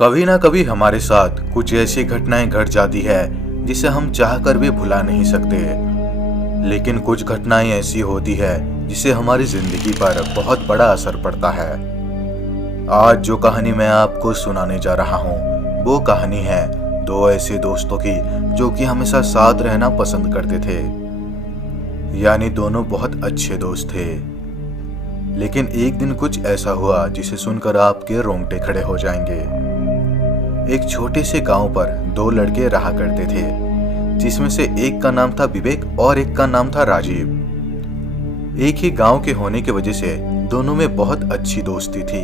कभी ना कभी हमारे साथ कुछ ऐसी घटनाएं घट जाती है जिसे हम चाहकर भी भुला नहीं सकते। लेकिन कुछ घटनाएं ऐसी होती है जिसे हमारी जिंदगी पर बहुत बड़ा असर पड़ता है। आज जो कहानी मैं आपको सुनाने जा रहा हूँ वो कहानी है दो ऐसे दोस्तों की जो कि हमेशा साथ रहना पसंद करते थे। यानी दोनों बहुत अच्छे दोस्त थे। लेकिन एक दिन कुछ ऐसा हुआ जिसे सुनकर आपके रोंगटे खड़े हो जाएंगे। एक छोटे से गांव पर दो लड़के रहा करते थे, जिसमें से एक का नाम था विवेक और एक का नाम था राजीव। एक ही गांव के होने की वजह से दोनों में बहुत अच्छी दोस्ती थी।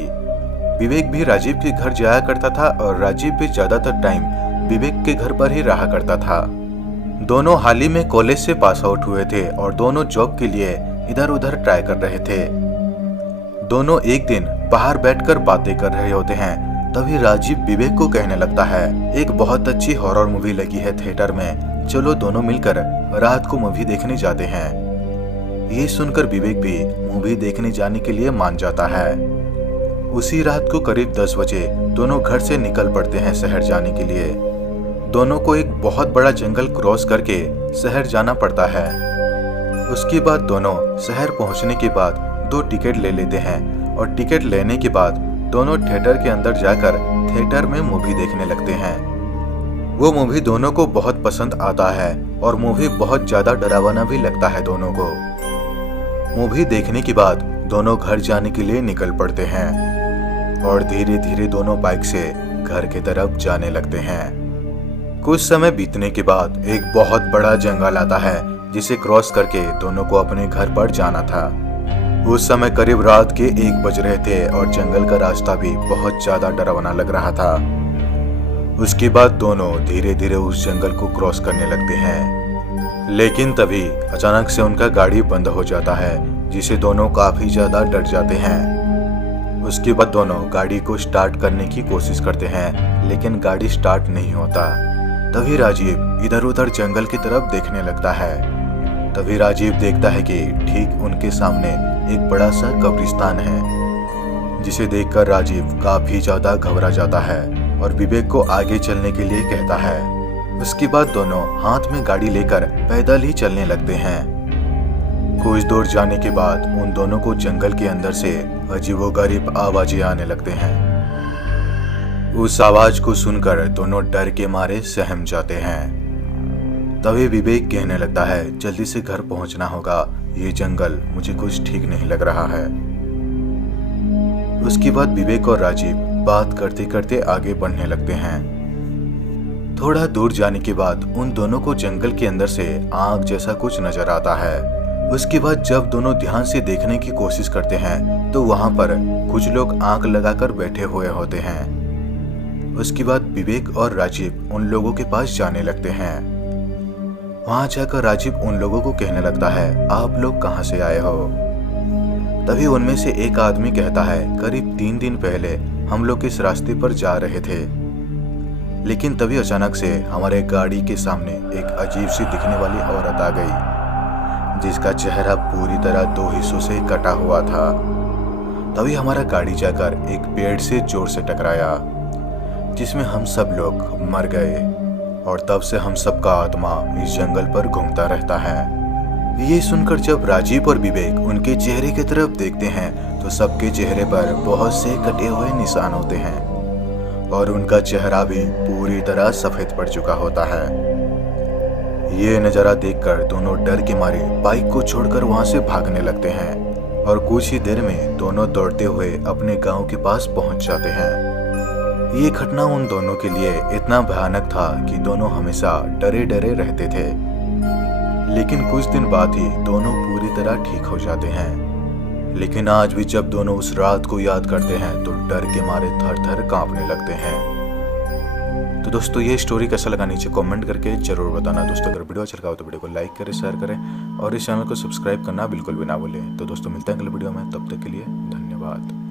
विवेक भी राजीव के घर जाया करता था और राजीव भी ज्यादातर टाइम विवेक के घर पर ही रहा करता था। दोनों हाल ही में कॉलेज से पास आउट हुए थे और दोनों जॉब के लिए इधर उधर ट्राई कर रहे थे। दोनों एक दिन बाहर बैठकर बातें कर रहे होते हैं, तभी राजीव विवेक को कहने लगता है, एक बहुत अच्छी हॉरर मूवी लगी है थिएटर में, चलो दोनों मिलकर रात को मूवी देखने जाते हैं। ये सुनकर विवेक भी मूवी देखने जाने के लिए मान जाता है। उसी रात को करीब 10 बजे दोनों घर से निकल पड़ते हैं शहर जाने के लिए। दोनों को एक बहुत बड़ा जंगल क्रॉस करके शहर जाना पड़ता है। उसके बाद दोनों शहर पहुंचने के बाद 2 टिकट ले लेते हैं और टिकट लेने के बाद दोनों थिएटर के अंदर जाकर थिएटर में मूवी देखने लगते हैं। वो मूवी दोनों को बहुत पसंद आता है और मूवी बहुत ज्यादा डरावना भी लगता है दोनों को। मूवी देखने के बाद दोनों घर जाने के लिए निकल पड़ते हैं और धीरे धीरे दोनों बाइक से घर की तरफ जाने लगते हैं। कुछ समय बीतने के बाद एक बहुत बड़ा जंगल आता है जिसे क्रॉस करके दोनों को अपने घर पर जाना था। उस समय करीब रात के 1 बज रहे थे और जंगल का रास्ता भी बहुत ज्यादा डरावना लग रहा था। उसके बाद दोनों धीरे धीरे उस जंगल को क्रॉस करने लगते हैं। लेकिन तभी अचानक से उनका गाड़ी बंद हो जाता है, जिसे दोनों काफी ज्यादा डर जाते हैं। उसके बाद दोनों गाड़ी को स्टार्ट करने की कोशिश करते हैं, लेकिन गाड़ी स्टार्ट नहीं होता। तभी राजीव इधर उधर जंगल की तरफ देखने लगता है। तभी राजीव देखता है कि ठीक उनके सामने एक बड़ा सा कब्रिस्तान है, जिसे देखकर राजीव काफी ज्यादा घबरा जाता है और विवेक को आगे चलने के लिए कहता है। उसके बाद दोनों हाथ में गाड़ी लेकर पैदल ही चलने लगते हैं। कुछ दूर जाने के बाद उन दोनों को जंगल के अंदर से अजीबोगरीब आवाजें आने लगते हैं। उस आवाज को सुनकर दोनों डर के मारे सहम जाते हैं। तभी विवेक कहने लगता है, जल्दी से घर पहुंचना होगा, ये जंगल मुझे कुछ ठीक नहीं लग रहा है। उसके बाद विवेक और राजीव बात करते करते आगे बढ़ने लगते हैं। थोड़ा दूर जाने के बाद उन दोनों को जंगल के अंदर से आग जैसा कुछ नजर आता है। उसके बाद जब दोनों ध्यान से देखने की कोशिश करते हैं तो वहां पर कुछ लोग आग लगाकर बैठे हुए होते हैं। उसके बाद विवेक और राजीव उन लोगों के पास जाने लगते हैं। वहां जाकर राजीव उन लोगों को कहने लगता है, आप लोग कहां से आए हो? तभी उनमें से एक आदमी कहता है, करीब 3 दिन पहले हम लोग इस रास्ते पर जा रहे थे, लेकिन तभी अचानक से हमारे गाड़ी के सामने एक अजीब सी दिखने वाली औरत आ गई, जिसका चेहरा पूरी तरह 2 हिस्सों से कटा हुआ था। तभी हमारा गाड़ी जाकर एक पेड़ से जोर से टकराया, जिसमें हम सब लोग मर गए और तब से हम सबका आत्मा इस जंगल पर घूमता रहता है। ये सुनकर जब राजीव और विवेक उनके चेहरे की तरफ देखते हैं तो सबके चेहरे पर बहुत से कटे हुए निशान होते हैं और उनका चेहरा भी पूरी तरह सफेद पड़ चुका होता है। ये नजारा देखकर दोनों डर के मारे बाइक को छोड़कर वहां से भागने लगते हैं और कुछ ही देर में दोनों दौड़ते हुए अपने गांव के पास पहुंच जाते हैं। ये घटना उन दोनों के लिए इतना भयानक था कि दोनों हमेशा डरे डरे रहते थे। लेकिन कुछ दिन बाद ही दोनों पूरी तरह ठीक हो जाते हैं। लेकिन आज भी जब दोनों उस रात को याद करते हैं तो डर के मारे थर थर कांपने लगते हैं। तो दोस्तों ये स्टोरी कैसा लगा नीचे कमेंट करके जरूर बताना। दोस्तों अगर वीडियो अच्छा लगा हो तो वीडियो को लाइक करें, शेयर करें और इस चैनल को सब्सक्राइब करना बिल्कुल भी ना भूलें। तो दोस्तों मिलते हैं अगले वीडियो में, तब तक के लिए धन्यवाद।